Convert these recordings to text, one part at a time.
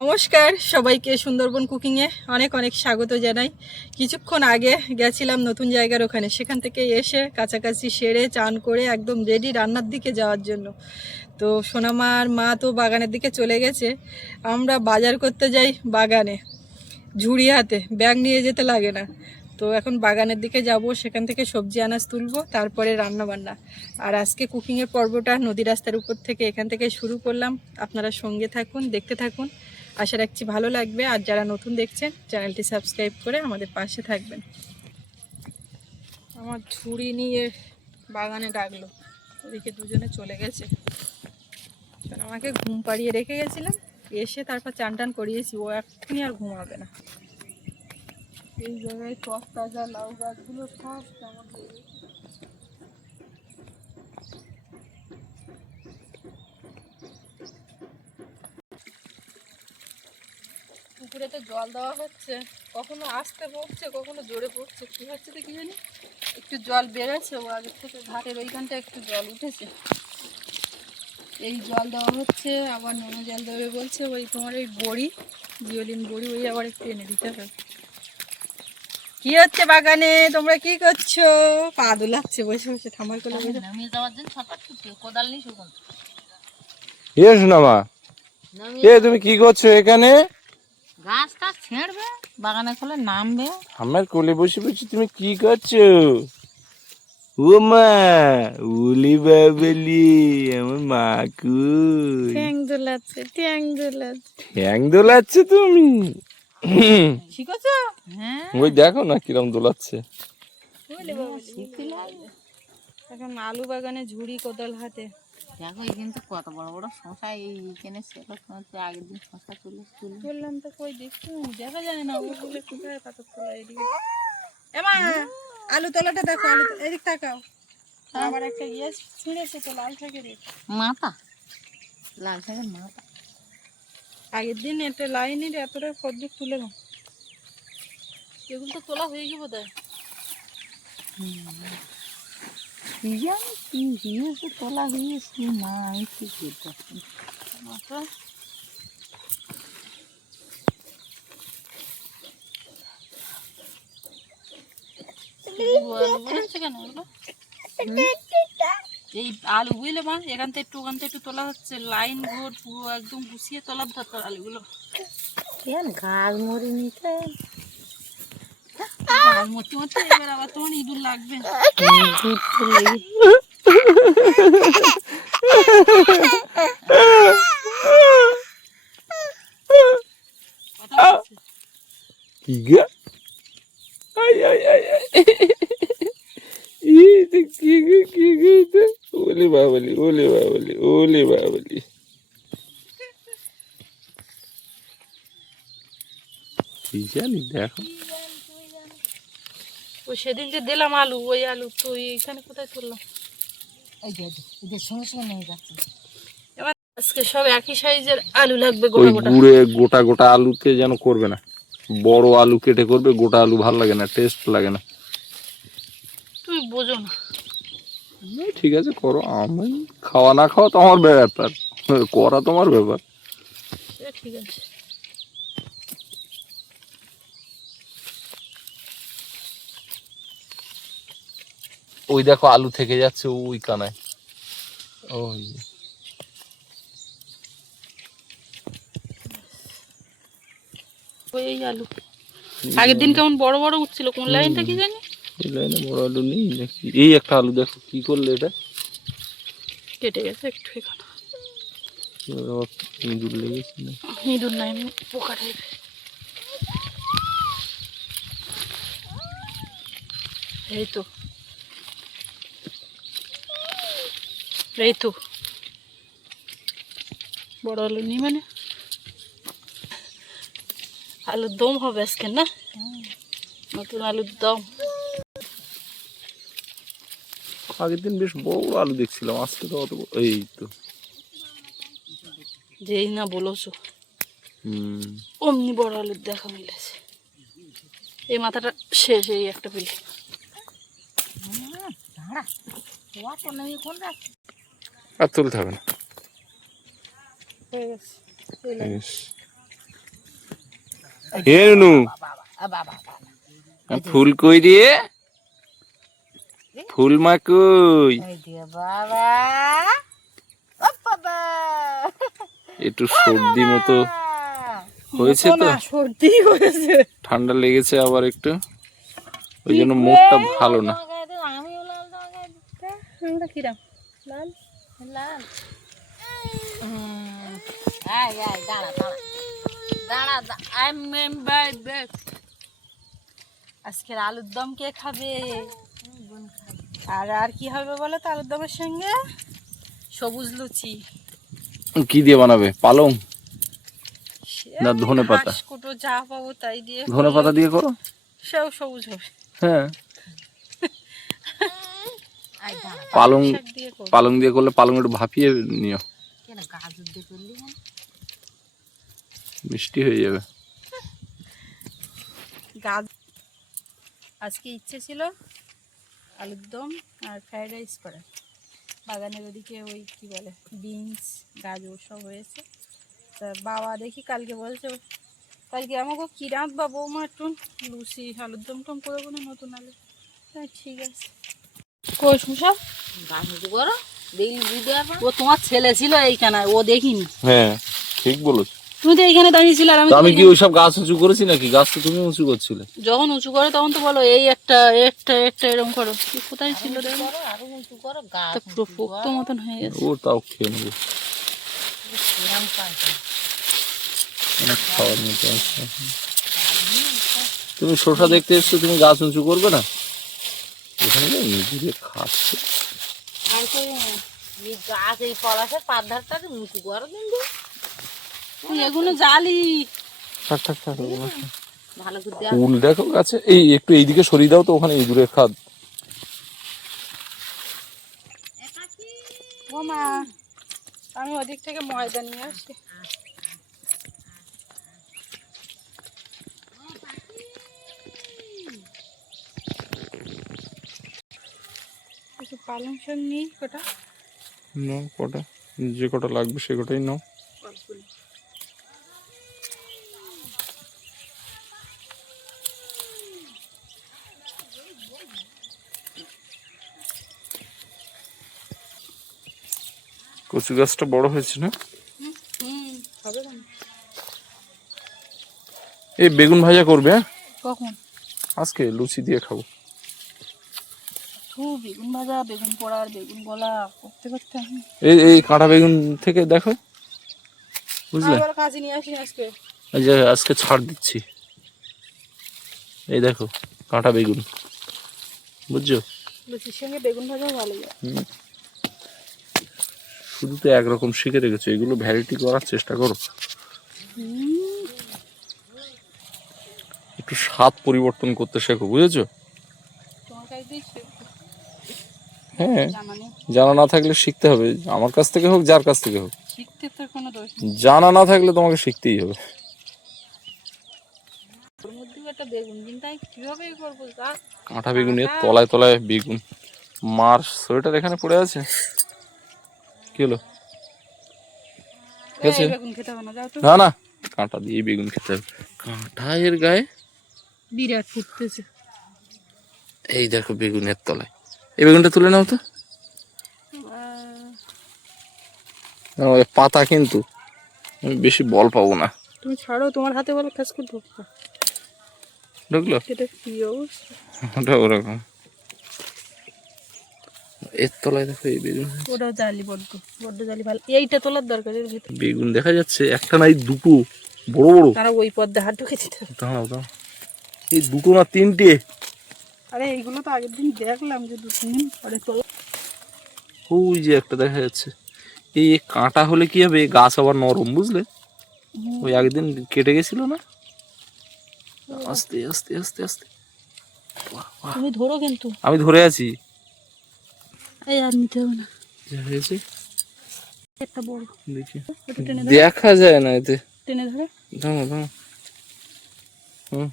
নমস্কার সবাইকে সুন্দরবন কুকিংয়ে অনেক অনেক স্বাগত জানাই। কিছুক্ষণ আগে গেছিলাম নতুন জায়গার ওখানে, সেখান থেকে এসে কাছাকাছি সেরে চান করে একদম রেডি রান্নার দিকে যাওয়ার জন্য। তো সোনামার মা তো বাগানের দিকে চলে গেছে, আমরা বাজার করতে যাই বাগানে, ঝুড়ি হাতে, ব্যাগ নিয়ে যেতে লাগে না। তো এখন বাগানের দিকে যাব, সেখান থেকে সবজি আনাজ তুলবো, তারপরে রান্না বান্না। আর আজকে কুকিংয়ের পর্বটা নদী রাস্তার উপর থেকে এখান থেকে শুরু করলাম। আপনারা সঙ্গে থাকুন, দেখতে থাকুন, আশা রাখছি ভালো লাগবে। আর যারা নতুন দেখছেন চ্যানেলটি সাবস্ক্রাইব করে আমাদের পাশে থাকবেন। আমার ঝুড়ি নিয়ে বাগানে ডাকলো, ওদিকে দুজনে চলে গেছে। আমাকে ঘুম পাড়িয়ে রেখে গেছিলাম, এসে তারপর চান টান করিয়েছি, ও এখনই আর ঘুমাবে না। এই জায়গায় তরতাজা লাউ গাছগুলো সব কেমন হয়ে গেছে। পুকুরে তো জল দেওয়া হচ্ছে, কখনো আস্তে পড়ছে কখনো জোরে পড়ছে, কি হচ্ছে তো কি জানি। একটু জল বেড়েছে, ও আগের থেকে ঘাটের ওইখানটা একটু জল উঠেছে, এই জল দেওয়া হচ্ছে। আবার নোনা জল দেবে বলছে, ওই তোমার ওই বড়ি, জিওলিন বড়ি, ওই আবার একটু এনে দিতে হবে। কি হচ্ছে বাগানে, তোমরা কি করছো? পা দোলাচ্ছে বসে বসে, ঠামার কোলে বসে। নামিয়ে যাওয়ার জন্য ছটফট করছে, কোদাল নিয়ে শুকন। এস না মা, তুমি কি করছো এখানে? গাছটা ছেড়বে, বাগানে খোলে নামবে। আমার কোলে বসে বসে তুমি কি করছো? ও মা, উলি বাবলি, আমার মা কই? ঠ্যাং দোলাচ্ছে, ঠ্যাং দোলাচ্ছে। ঠ্যাং দোলাচ্ছে তুমি? শিখেছো? হ্যাঁ, ওই দেখো না কিরম দোলাচ্ছে। এখন আলু বাগানে ঝুড়ি কোদাল হাতে। দেখো এই কিন্তু কত বড় বড় শশা, এইখানে সেটা আগের দিন শশা বললাম তো, কই দেখছি দেখা যায় না, ওগুলো কোথায় পাতা তোলা। এদিকে এমা, আলু তোলাটা দেখো, আলু এদিক তাকাও। আবার একটা ইয়ে ছিঁড়েছে তো, লাল শাকের মাথা, লাল শাকের মাথা। আগের দিন একটা লাইনের এতটা কদ্দুর তুলে না, এগুলো তো তোলা হয়ে গিয়ে বোধ হয়। কি জানি কি হয়েছে, তোলা হয়েছে মা, আমি কি করতে মাথা আলু বলেছে কেন ওগুলো? এই আলু বুঝলে মা, এখান থেকে একটু ওখান থেকে একটু তোলা হচ্ছে, লাইন ঘোর পুরো একদম গুছিয়ে তোলার দরকার আলুগুলো। ঘাস মরে নিতে গাছ মরতে মরতে এবার আবার তোমার ইঁদুর লাগবে। কথা বলছে। কি গা? আই আই আই আই, কি গো কি গো এটা? ওলে বাবলি, ওলে বাবলি, ওলে বাবলি। কি জানি দেখো। ওই সেদিন যে দিলাম আলু, ওই আলু তো এইখানে কোথায় তুললাম? এই যে এদের সঙ্গে সঙ্গে নিয়ে যাচ্ছে। এবার আজকে সব একই সাইজের আলু লাগবে, ওই গোটা গোটা। গুড়ে গোটা গোটা আলুতে যেন করবে না, বড় আলু কেটে করবে, গোটা আলু ভালো লাগে না, টেস্ট লাগে না। তুমি বোঝো না। ঠিক আছে করো, আমি খাওয়া না খাওয়া তো আমার ব্যাপার, করা তোমার ব্যাপার। ঠিক আছে। ওই দেখো আলু থেকে যাচ্ছে ওই কানায়, ওই ওই আলু আগের দিন কেমন বড় বড় উঠছিল, কোন লাইনটা কি জানি। এই লাইনে বড় আলু নেই নাকি? এই একটা আলু দেখো, কি করলে এটা? কেটে গেছে একটু এখানে, ইঁদুর লেগেছে না? ইঁদুর নাই, এমনি পোকা টাইপের। এই তো, এই তো বড় আলু নেই মানে, আলুর দম হবে আজকে না, নতুন আলুর দম। আগের দিন বেশ বড় বড় আলু দেখছিলাম, আজকে তো অত এই তো যেই না বলোছো হম। অমনি বড় আলুর দেখা মিলেছে। এই মাথাটা শেষ, এই একটা পিলি। আর তুলতে হবে না, হয়ে গেছে। বেশ। হে নু বাবা ফুল কই রে, ফুল মা কই? এই দিয়ে বাবা, ও বাবা, একটু সর্দি মতো হয়েছে মতো তো, না, সর্দি হয়েছে। ঠান্ডা লেগেছে আবার একটু, ওই জন্য মুখটা ভালো না। আমিও লাল জামা গায়ে দিতে। রংটা কিরাম লাল? লাল। আয় আয় দাঁড়া দাঁড়া দাঁড়া। আজকের আলুর দম কে খাবে? আর আর কি হবে বলো তো আলুর দমের সঙ্গে? সবুজ লুচি। কি দিয়ে বানাবে, পালং না ধনে পাতা? ঘাস কুটো যা পাবো তাই দিয়ে ধনে পাতা দিয়ে করো, সেও সবুজ হবে। হ্যাঁ। আয় দাঁড়া। পালং, শাক দিয়ে করবো। পালং দিয়ে করলে পালং একটু ভাপিয়ে নিও, কেন গাজর দিয়ে করলি না? মিষ্টি হয়ে যাবে। গাজ আজকে ইচ্ছে ছিল আলুর দম আর ফ্রাইড রাইস করার। বাগানের ওদিকে ওই কি বলে বিনস গাজর সব হয়েছে। তা বাবা দেখি কালকে বলছে কালকে আমাকে কি রাঁধবা বৌমা, একটু লুচি আলুর দম টম করে বলে নতুন আলু। হ্যাঁ ঠিক আছে। কই শুনছো? গাজর করো দেখলি বুঝতে পারবা। ও তোমার ছেলে ছিল এইখানে, ও দেখিনি। হ্যাঁ ঠিক বলেছ। তুমি তো এইখানে দাঁড়িয়েছিলে আর আমি কি ওইসব গাছ উঁচু করেছি নাকি? গাছ তো তুমি উঁচু করছিলে। যখন উঁচু করে তখন তো বলো এই একটা একটা একটা এরকম করো। কি কোথায় ছিল দেখো? করো আরো উঁচু করো গাছ তা পুরো পোক্ত মতন হয়ে গেছে। ও তাও খেয়ে নেবো, এরম পাইছে। অনেক খাওয়ার মতো আছে। তুমি শসা দেখতে এসছো, তুমি গাছ উঁচু করবে না? এখানে নিজে খাচ্ছে। আর কই এই গাছ এই পলাশের পাত ধারটাকে উঁচু করো কিন্তু এগুলো জালি। থাক থাক থাক, ভালো করে দেওয়া। ফুল দেখো গাছে। এই একটু এইদিকে সরিয়ে দাও তো, ওখানে ইঁদুরের খাদ। ও মা, আমি ওদিক থেকে ময়দা নিয়ে আসি। পালং শাক নিই কটা। নাও কটা, যে কটা লাগবে সে কটাই নাও। কচু গাছটা বড় হয়েছে না? হবে না? এই বেগুন ভাজা করবে? হ্যাঁ কখন? আজকে লুচি দিয়ে খাবো। বেগুন ভাজা বেগুন পোড়া আর বেগুন গলা করতে করতে আমি এই এই কাঁটা বেগুন থেকে দেখো, বুঝলে? আবার কাজে নিয়ে আসি আজকে। এই যে আজকে ছাড় দিচ্ছি, এই দেখো কাঁটা বেগুন, বুঝছো? লুচির সঙ্গে বেগুন ভাজাও ভালো লাগে। শুধু তো একরকম শিখে রেখেছো, এগুলো ভ্যারাইটি করার চেষ্টা করো, একটু স্বাদ পরিবর্তন করতে শেখো, বুঝেছো? তোমার কাছ দিয়ে শিখবো। হ্যাঁ, জানা নেই, জানা না থাকলে শিখতে হবে, আমার কাছ থেকে হোক যার কাছ থেকে হোক। শিখতে তো কোনো দোষ নেই। জানা না থাকলে তোমাকে শিখতেই হবে। ওর মধ্যেও একটা বেগুন, কিন্তু আমি কিভাবে করবো? কাঁটা বেগুনের তলায় তলায় বেগুন। মার সোয়েটার এখানে পড়ে আছে, কি হলো? ঠিক আছে, বেগুন খেতে হবে না, যাও তো। না না, কাঁটা দিয়ে বেগুন খেতে হবে। কাঁটা এর গায়ে বিরাট ফুটতেছে। এই দেখো বেগুনের তলায়, এই বেগুনটা তুলে নাও তো। পাতা কিন্তু আমি বেশি বল পাবো না। তুমি ছাড়ো, তোমার হাতে বলো কাজ করে ঢুকবো। ঢুকলো? এটা কি অবস্থা? ওটা ওরকম, এর তলায় দেখো এই বেগুন। ওটাও জালি, বড্ড বড্ড জালি। ভালো, এইটা তোলার দরকার এর ভিতরে। বেগুন দেখা যাচ্ছে, একটা নাই দুটো বড় বড়। তারা ওই পদ্মে হাত ঢুকে দিতে হবে। দাঁড়াও দাঁড়াও, এই দুটো না তিনটে। আরে এইগুলো তো আগের দিন দেখলাম যে 2-3 দিন পরে তোলা। ওই যে একটা দেখা যাচ্ছে। এই কাঁটা হলে কি হবে, গাছ আবার নরম, বুঝলে? ওই আগের দিন কেটে গেছিল না, আস্তে আস্তে আস্তে আস্তে। তুমি ধরো কিন্তু। আমি ধরে আছি, এই আর নিতে হবে না, যা হয়েছে একটা বড়। দেখি, একটু টেনে ধরো, দেখা যায় না এতে। টেনে ধরো। দাঁড়াও দাঁড়াও, হুম,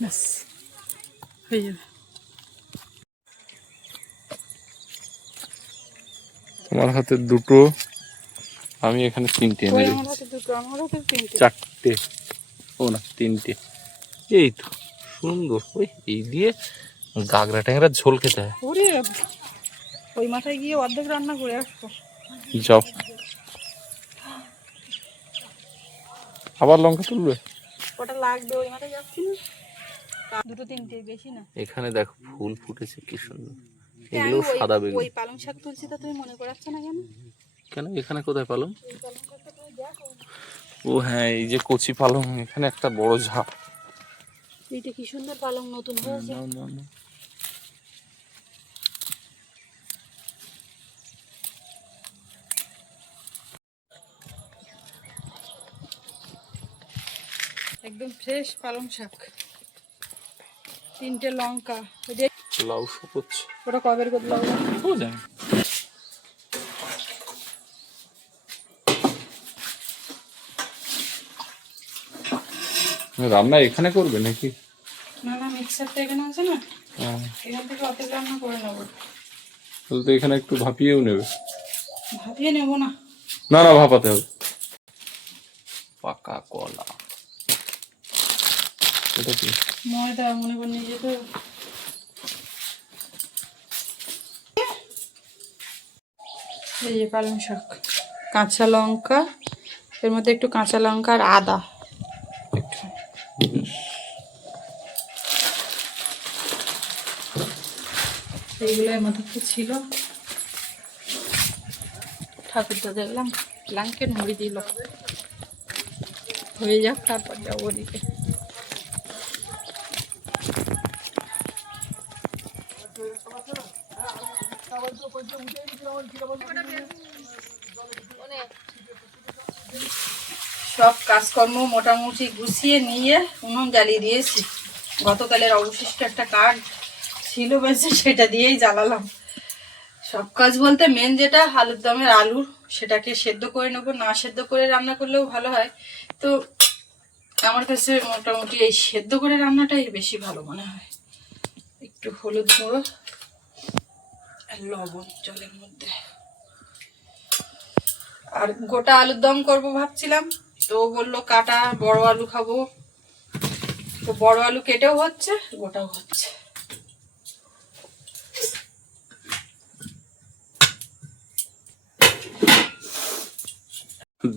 ব্যাস হয়ে যাবে। তোমার হাতে দুটো আমি এখানে 3টে এনে ওই রেখেছি। আমার হাতে দুটো, আমার হাতে 3টে। 4টে, ও না 3টে। এই তো সুন্দর। ওই এই দিয়ে গাগরা ট্যাংরার ঝোল খেতে হয়। ওরে ওই মাথায় গিয়ে অর্ধেক রান্না করে আসবো। যাও, আবার লঙ্কা তুলবে। ওটা লাগবে, ওই মাথায় যাচ্ছি না। দুটো 3টে, বেশি না। এখানে দেখো ফুল ফুটেছে কি সুন্দর। আমি এগুলো সাদা বেগুন। ওই পালং শাক তুলছি, তা তুমি মনে করাচ্ছ না কেন? কেন এখানে কোথায় পালং? এই পালং শাকটা তুমি দেখো। ও হ্যাঁ, এই যে কচি পালং, এখানে একটা বড় ঝাপ। এইটা কি সুন্দর পালং নতুন হয়েছে। না, না, না। একদম ফ্রেশ পালং শাক, 3টে লঙ্কা। লাউ শুকোচ্ছে। ওটা কবের বদলাও? ও জানি। রান্না এখানে করবে নাকি? না না, মিক্সারটা এখানে আছে না, হ্যাঁ, এখান থেকে অর্ধেক রান্না করে নেবো। তাহলে তো এখানে একটু ভাপিয়েও নেবে। ভাপিয়ে নেবো না। না না, ভাপাতে হবে। পাকা কলা, এটা কি? ময়দা মনে করে নিয়ে যেতে হবে। এই যে পালং শাক, কাঁচা লঙ্কা, এর মধ্যে একটু কাঁচা লঙ্কা আর আদা একটু। এইগুলো এর মধ্যে তো ছিল। ঠাকুর তো দেখলাম ব্ল্যাঙ্কেট মুড়ি দিল, হয়ে যাক তারপর যাবো ওদিকে। সব কাজকর্ম মোটামুটি গুছিয়ে নিয়ে উনুন জ্বালিয়ে দিয়েছি। গতকালের অবশিষ্ট একটা কাঠ ছিল বেশি, সেটা দিয়েই জ্বালালাম। সব কাজ বলতে মেন যেটা আলুর দমের আলু, সেটাকে সেদ্ধ করে নেবো। না সেদ্ধ করে রান্না করলেও ভালো হয়, তো আমার কাছে মোটামুটি এই সেদ্ধ করে রান্নাটাই বেশি ভালো মনে হয়। একটু হলুদ গুঁড়ো আর লবণ জলের মধ্যে। আর গোটা আলুর দম করবো ভাবছিলাম, তো বললো কাটা বড় আলু খাবো, তো বড় আলু কেটেও হচ্ছে, গোটাও হচ্ছে।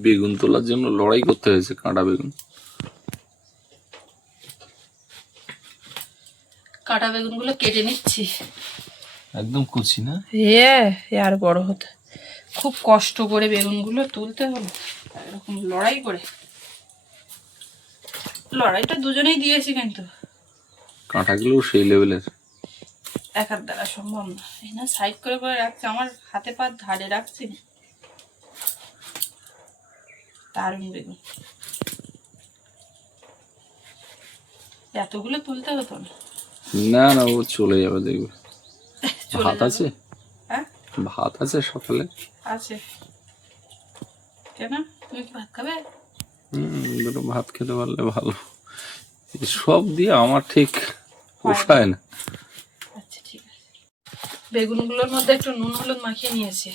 বেগুন তোলার জন্য লড়াই করতে হয়েছে, কাঁটা বেগুন। কাটা বেগুনগুলো কেটে নিচ্ছি। একদম কুচি না? আর বড় হতে খুব কষ্ট করে বেগুনগুলো তুলতে হলো, এরকম লড়াই করে। লড়াইটা দুজনেই দিয়েছি, কিন্তু কাঁটাগুলো সেই লেভেলের। একার দ্বারা সম্ভব না। এই না সাইড করে করে রাখছি, আমার হাতে পা ধারে রাখছি না। দারুণ বেগুন, এতগুলো তুলতে হতো না। না না, ও চলে যাবে দেখবে। চলে ভাত যাবে। আছে? হ্যাঁ ভাত আছে সকালে? আছে। কেন, তুমি কি ভাত খাবে? দুটো ভাত খেতে পারলে ভালো। সব দিয়ে আমার ঠিক পোষায় না। আচ্ছা ঠিক আছে। বেগুনগুলোর মধ্যে একটু নুন হলুদ মাখিয়ে নিয়েছি।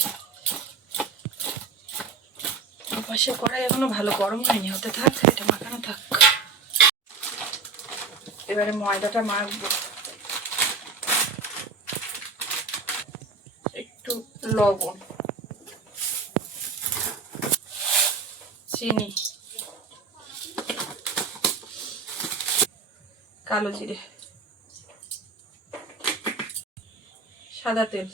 পাশে কড়াই এখনো ভালো গরম হয়নি, হতে থাক, এটা মাখানো থাক। এবারে ময়দাটা মাখবো। একটু লবণ, চিনি, কালো জিরে, সাদা তেল,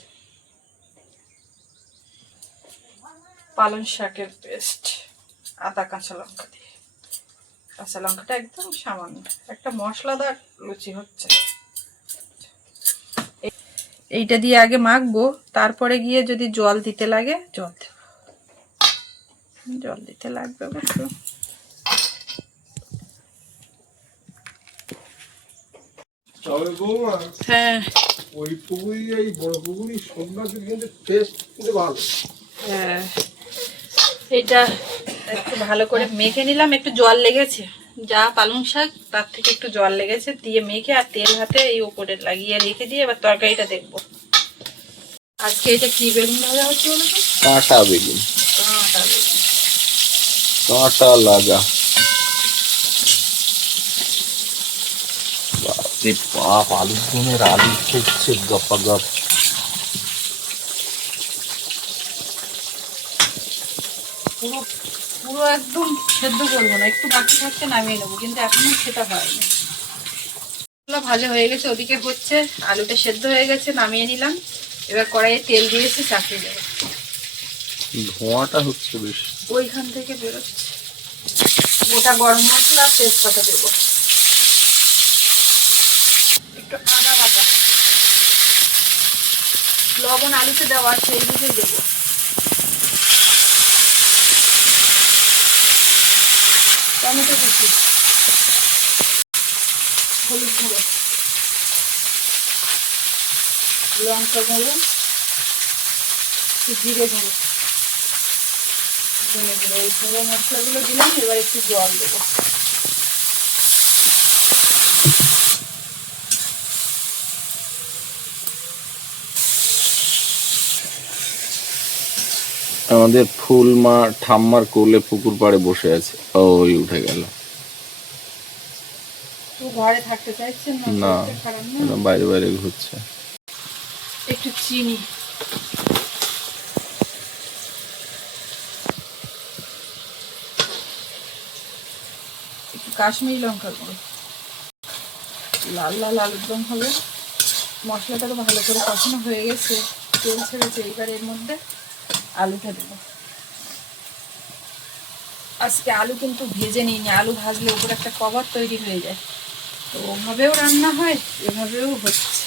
পালং শাকের পেস্ট, আদা কাঁচা লঙ্কা দিয়ে। কাঁচা লঙ্কাটা একদম সামান্য, একটা মশলাদার লুচি হচ্ছে। এইটা দিয়ে আগে মাখবো, তারপরে গিয়ে যদি জল দিতে লাগে জল দেব। জল দিতে লাগবে অবশ্য। তবে বৌমা, হ্যাঁ ওই পুকুরি এই বড় পুকুরি সন্ধ্যাতে কিন্তু টেস্ট কিন্তু ভালো। হ্যাঁ, এটা একটু ভালো করে মেখে নিলাম। একটু জল লেগেছে, যা পালং শাক তার থেকে একটু জল লেগেছে, দিয়ে মেখে আর তেল হাতে এই উপরে লাগিয়ে রেখে দিয়ে এবার তরকারিটা দেখবো। আজকে এটা কি বেগুন ভাজা হচ্ছে বলো তো? কাঁটা বেগুন। কাঁটা বেগুন। কাঁটা লাগা। বাপরে বাপ, আলুর দমের আলু খেচ্ছে গপা গপ। পুরো পুরো একদম সেদ্ধ করবো না, একটু বাকি থাকতে নামিয়ে নেবো, কিন্তু এখনো সেটা হয়নি। ভাজা হয়ে গেছে, ওদিকে হচ্ছে, আলুটা সেদ্ধ হয়ে গেছে, নামিয়ে নিলাম। এবার কড়াইয়ে তেল দিয়েছি, চাপিয়ে দেবো। ধোঁয়াটা হচ্ছে বেশ। ওইখান থেকে বেরোচ্ছে। গোটা গরম মশলা, তেজপাতা দেবো, একটু আদা বাটা, লবণ আলুতে দেওয়া সেই বুঝে দেবো। টমেটো কুচি, হলুদ গুঁড়ো, লঙ্কা গুঁড়ো, জিরে গুঁড়ো, ধনে গুঁড়ো, এই পুরো মশলাগুলো দিলাম। এবার একটু জল দেবো। আমাদের ফুল মা ঠাম্মার কোলে পুকুর পাড়ে বসে আছে। ওই উঠে গেল। তো ঘরে থাকতে চাইছেন না? না, শরীরটা খারাপ না? বাইরে বাইরে ঘুরছে। একটু চিনি, একটু কাশ্মীরি লঙ্কা গুঁড়ো, লাল লাল আলুর দম হবে। মশলাটা তো ভালো করে কষানো হয়ে গেছে, তেল ছেড়েছে। এবার এর মধ্যে আলুটা দেবো। আজকে আলু কিন্তু ভেজে নিইনি, আলু ভাজলে উপরে একটা কভার তৈরি হয়ে যায়। তো ওভাবেও রান্না হয়, এভাবেও হচ্ছে।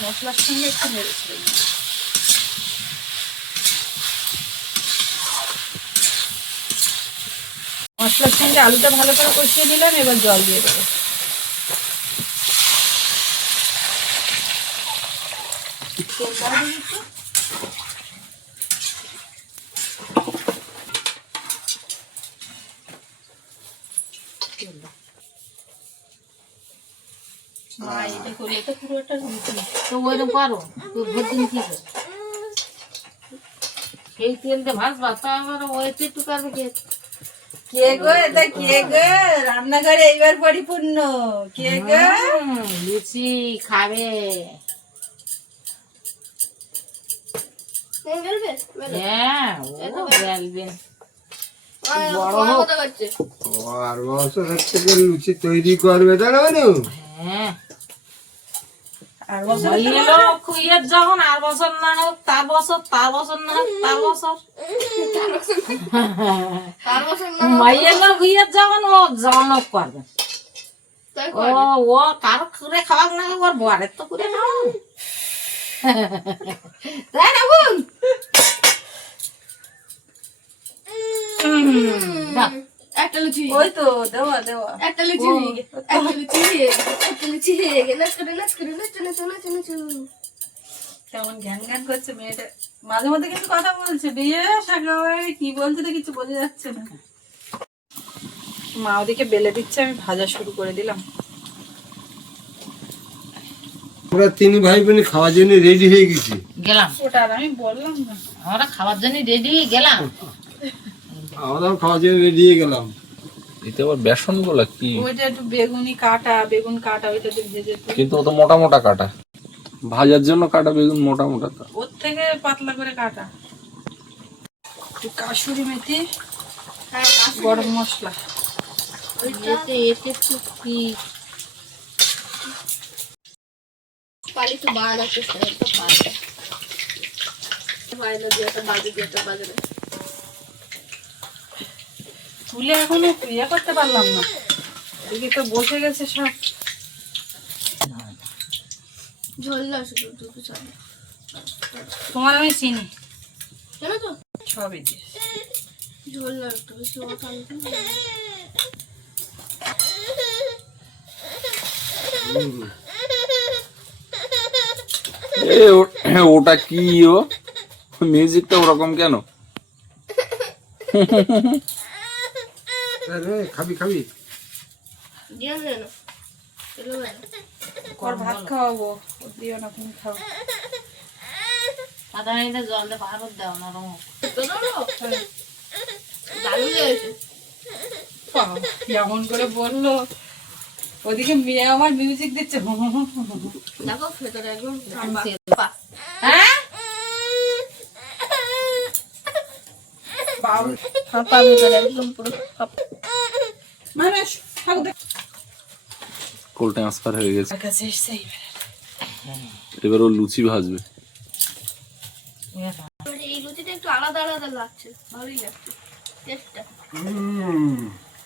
মশলার সঙ্গে একটু নেড়ে ছেড়ে দিই। মশলার সঙ্গে আলুটা ভালো করে কষিয়ে নিলাম। এবার জল দিয়ে দেবো। মা এটা করলে তো পুরো একটা রুটি। তো ওইরকম পারো তো ভর্তি কি করে সেই তেল দিয়ে ভাজবা, তা আমার ওই একটু করবে কে? কে গো, এটা কে গো? রান্নাঘরে এইবার পরিপূর্ণ। কে গো? লুচি খাবে? হ্যাঁ, ও বেলবে। বড় হোক। আর বছর থেকে লুচি তৈরি করবে জানো? হ্যাঁ, আর বছর এলো খুইয়ের যখন আর বছর না হোক তার বছর, তার বছর না হোক তার বছর। মাইয়ের লোক খুইয়ের যখন ও জনক করবে। ও কারো করে খাওয়াক না, ওর বরের তো করে খাওয়া। তাই না বোন? একটা লুচি, ওই তো দেওয়া দেওয়া। একটা লুচি হয়ে গেছে, একটা লুচি হয়ে গেছে, একটা লুচি হয়ে গেছে। নাচ করে নাচ করে নাচ নাচ নাচ নাচ। কেমন জ্ঞান জ্ঞান করছে মেয়েটা। মাঝে মধ্যে কিন্তু কথা বলছে, বিয়ে সাগর কি বলছে তো কিছু বোঝা যাচ্ছে না। মা ওদিকে বেলে দিচ্ছে, আমি ভাজা শুরু করে দিলাম। আমরা তিন ভাই বোন খাওয়ার জন্য রেডি হয়ে গেছি। গেলাম, ওটা আর আমি বললাম না। আমরা খাবার জন্য রেডি গেলাম। আমরাও খাওয়ার জন্য রেডি হয়ে গেলাম। এতে আবার বেসন গোলা কি? ওইটা একটু বেগুনি কাটা, বেগুন কাটা, ওইটা একটু ভেজে তুলে। কিন্তু ও তো মোটা মোটা কাটা, ভাজার জন্য কাটা বেগুন মোটা মোটা তো। ওর থেকে পাতলা করে কাটা। একটু কাসুরি মেথি, গরম মশলা। এতে এতে একটু কি পালি তো বানানোর চেষ্টা করতে পারবে। বাইরে দিয়ে একটা বাজে দিয়ে একটা বাজারে তুলে এখনো ইয়ে করতে পারলাম না, এদিকে তো বসে গেছে সব। ঝোল দাও শুধু দুটো চাল, তোমার আমি চিনি জানো তো? সবই দিয়ে। ঝোল দাও একটু বেশি, ওটা ওটা কি? ও মিউজিকটা ওরকম কেন? খাবি খাবি দিয়ে দেন এলো না। ওর ভাত খাওয়াবো, ও দিও না, তুমি খাও। পাতা জল দিয়ে ভারত দাও নরম হোক। দারুণ লেগেছে। বাবা, কেমন করে বললো, ওদিকে মেয়ে আমার মিউজিক দিচ্ছে। দেখো ভেতরে একদম হ্যাঁ ফাঁপা ভেতরে একদম পুরো ফাঁপা। মানে ঠাকুর কোল ট্রান্সফার হয়ে গেছে। দেখার কাছে এসছে এইবার। এবার ও লুচি ভাজবে। মানে এই লুচিটা একটু আলাদা আলাদা লাগছে, ভালোই লাগছে টেস্টটা।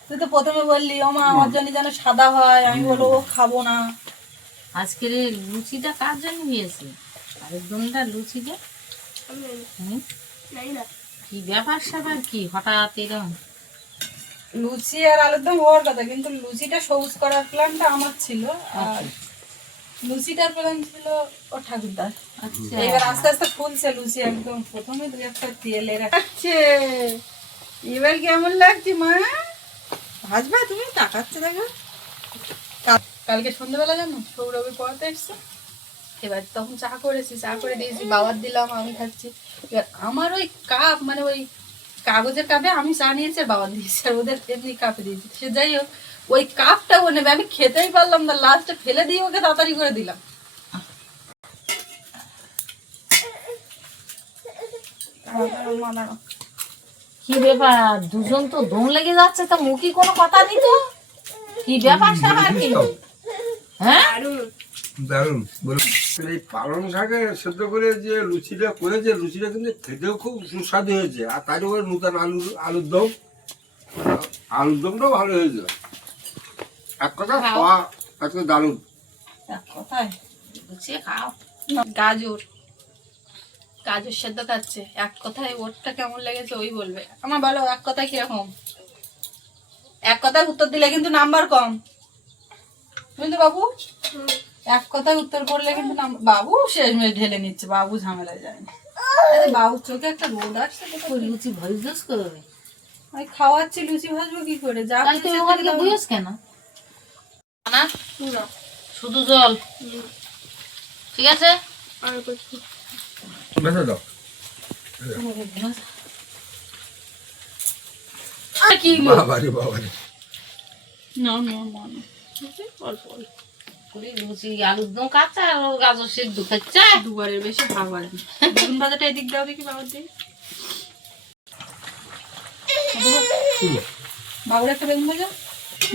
তুই তো প্রথমে বললি ও মা আমার জন্য যেন সাদা হয়, আমি বলবো ও খাবো না। আজকের এই লুচিটা কার জন্য হয়েছে? আরেকজনটা লুচিটা আমি হুম? জানি না। কি ব্যাপার স্যাপার কি হঠাৎ এরকম? লুচি আর আলুর দম হওয়ার কথা, কিন্তু লুচিটা সবুজ করার প্ল্যানটা আমার ছিল, আর লুচিটার প্ল্যান ছিল ও ঠাকুরদার। আচ্ছা এবার আস্তে আস্তে ফুলছে লুচি, একদম প্রথমে দুই একটা তেলে রাখছে। এবার কেমন লাগছে মা? ভাজবা তুমি? তাকাচ্ছে দেখো। কালকে সন্ধ্যাবেলা জানো সৌরভে পড়াতে এসছে, এবার তখন চা করেছি, চা করে দিয়েছি, বাবার দিলাম, আমি খাচ্ছি। এবার আমার ওই কাপ, মানে ওই কাগজের কাপে আমি চা নিয়েছি আর বাবা দিয়েছি, আর ওদের এমনি কাপে দিয়েছি। সে যাই হোক, ওই কাপটা ও নেবে, আমি খেতেই পারলাম না, লাস্টে ফেলে দিয়ে ওকে তাড়াতাড়ি করে দিলাম। কি ব্যাপার, দুজন তো দম লেগে যাচ্ছে, তো মুখে কোনো কথা নেই তো? কি ব্যাপার স্যাপার কি? হ্যাঁ দারুণ। দারুণ বলুন। এই পালং শাকে সেদ্ধ করে যে লুচিটা করেছে, লুচিটা কিন্তু খেতেও খুব সুস্বাদু হয়েছে। আর তার উপরে নতুন আলুর দম, আলুর দমটাও ভালো হয়েছে। এক কথা খাওয়া আজকে দারুণ। কোথায় লুচি খাও। গাজর, গাজর সেদ্ধ খাচ্ছে। এক কথায় ওরটা কেমন লেগেছে ওই বলবে। আমার বলো এক কথায় কিরকম? এক কথায় উত্তর দিলে কিন্তু নাম্বার কম, বুঝলি বাবু? এক কথায় উত্তর করলে কিন্তু বাবু শেষমেশ ঢেলে নিচ্ছে, বাবু ঝামেলায় যায় না। আরে বাবুর চোখে একটা রোদ আসছে, ওই লুচি ভরিস করবে আমি খাওয়াচ্ছি, লুচি ভাজবো কি করে? যা তাহলে তুই খুশি ওখানে তাই দাও। বুঝিস কেন না? না, শুধু জল, ঠিক আছে? আর কিছু বেঁচে দাও। আর কি বাবারে বাবারে। না না না না, অল্প অল্প পুরি লুচি আলুর দম কাঁচা আর ও গাজর সিদ্ধ খাচ্ছে। দুবারের বেশি খাবার নেই। বেগুন ভাজাটা এদিক দাও দেখি বাবার দিকে। বাবুর একটা বেগুন ভাজা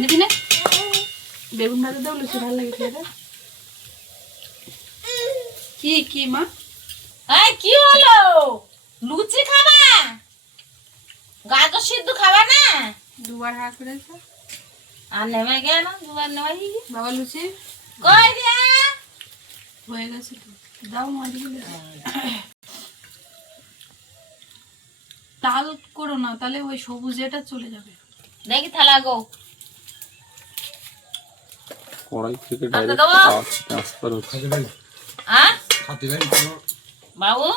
নিবি না? বেগুন ভাজা দাও, লুচি ভালো লাগে খেতে। কি কি মা? এই কি হলো? লুচি খাবা? গাজর সিদ্ধ খাবা না? দুবার হাত করেছে আর নেমে গেল দুবার নেমে গেলি বাবা লুচি কই রে? হয়ে গেছে তো, দাও মা দিকে। লাল করো না, তাহলে ওই সবুজ এটা চলে যাবে। দেখি থালা গো। কড়াই থেকে আচ্ছা, ডাইরেক্ট দেবো? ট্রান্সফার হচ্ছে। হ্যাঁ খাতে গাড়ি কোনো বাবু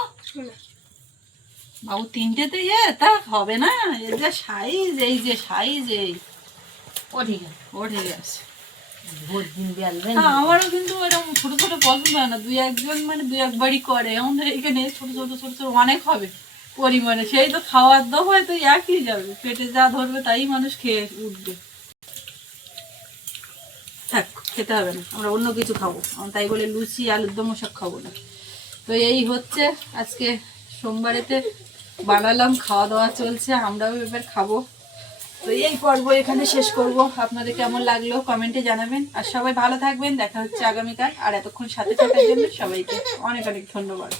বাবু তিনটেতে তা হবে না, এর যে সাইজ, এই যে সাইজ, এই ও ঠিক আছে ও ঠিক আছে। ভোট দিন বেলবেন হ্যাঁ, আমারও কিন্তু এরকম ছোট ছোট পছন্দ হয় না, দুই একজন মানে দুই একবারই করে। আমাদের এখানে ছোট ছোট ছোট ছোট অনেক হবে পরিমাণে, সেই তো খাওয়ার দাও হয়তো একই যাবে, পেটে যা ধরবে তাই মানুষ খেয়ে উঠবে। থাক, খেতে হবে না, আমরা অন্য কিছু খাবো। আমরা তাই বলে লুচি আলুর দম ওসব খাবো না। তো এই হচ্ছে আজকে সোমবারেতে বানালাম, খাওয়া দাওয়া চলছে, আমরাও এবার খাবো। তো এই পর্ব এখানে শেষ করব। আপনাদের কেমন লাগলো কমেন্টে জানাবেন, আর সবাই ভালো থাকবেন। দেখা হচ্ছে আগামীকাল। আর এতক্ষণ সাথে থাকার জন্য সবাইকে অনেক অনেক ধন্যবাদ।